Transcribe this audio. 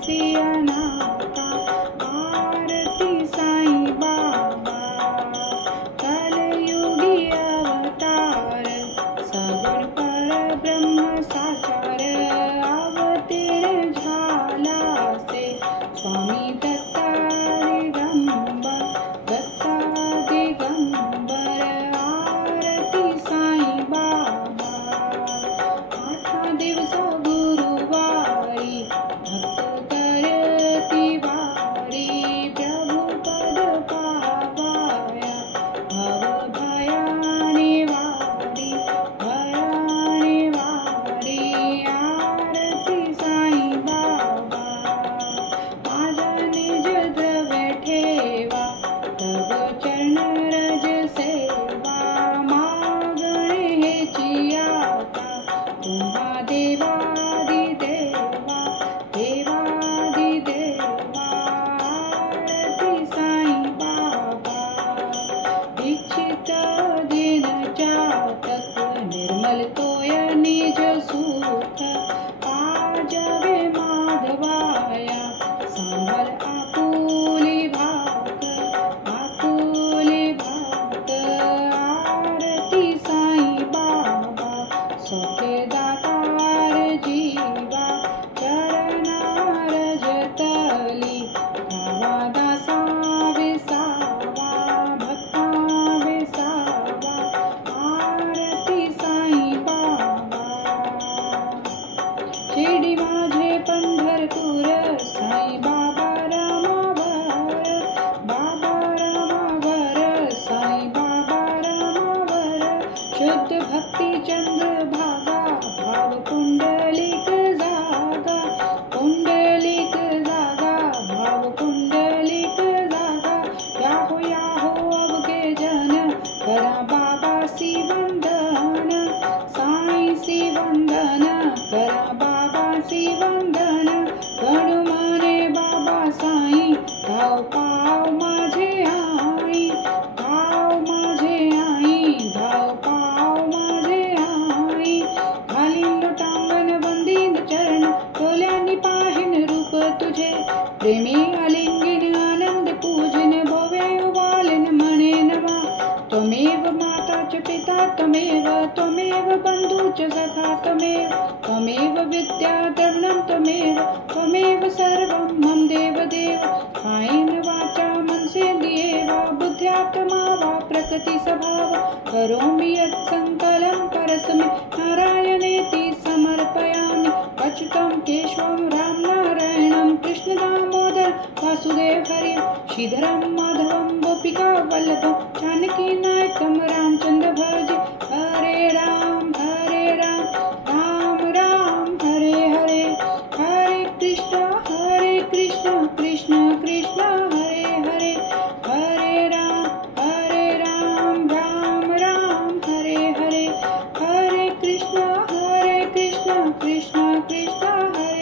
सिया नाथा, आरती साईं बाबा। कलयुगी अवतार, सगुण पर ब्रह्म साकार, अवतीर्ण झाला से स्वामी दत्ता दिगंबर, दत्ता दिगंबर। आरती साईं बाबा। आठा दिवस गुरुवारी, भक्त करती वारी, प्रभु पद पावाया, भव भयाने वारी, भयाने वारी। आरती साईं बाबा। माझा निज द्रव्य ठेवा, तव चरण रज सेवा, मागणे हेची आता, तुम्हा देवादिदेवा, देवादिदेवा। आरती साईं बाबा। दीक्षित दिन चातक, निर्मल तोय निज सुख, पाजवे माधवाया, सांभाळ आपुली भाक, आपुली भाक। आरती साईं बाबा। सौख्य दातार जीवा, चरणार जतली, धावा दासा विसावा, भक्ता विसावा। आरती साईं बाबा। शिर्डी माझे पंढरपूर, साईं बाबा रामावर, बाबा रामावर, साईं बाबा रामावर। शुद्ध भक्ती चंद्रभागा, भाव कुंडलिक जागा, कुंडलिक जागा, भाव कुंडलिक जागा। याहो अवघे जन, करा बाबासी वंदन, साईं सी वंदन, करा बाबासी वंदन। गण माने बाबा साईं, धाव पाव माझे आई, धाव माझे आई, धाव पाव माझे आई। घालीन लोटांगण वंदीन चरण, डोल्यांनी पाहिन रूप तुझे, प्रेमी आलिंगन आनंद पूजन, भोवे उवालन मने नवा। त्वमेव माता च पिता त्वमेव, त्वमेव बंधु च सखा त्वमेव, त्वमेव विद्या द्रविणं त्वमेव, त्वमेव सर्वं मम देवदेव। कायेन वाचा मनसेन्द्रियेर्वा, बुद्ध्यात्मा वा प्रकृति स्वभाव, करोमि यत् सकलं परस्मै, नारायणेति समर्पयामि। अच्युतं केशवं राम नारायणं, कृष्ण दामोदर वासुदेव हरि, श्रीधरं माधवं गोपिका वल्लभं, जानकी नायकं रामचंद्र भज। हरे राम राम राम हरे हरे, हरे कृष्ण कृष्ण कृष्ण हरे हरे, हरे राम राम राम हरे हरे, हरे कृष्ण कृष्ण कृष्ण हरे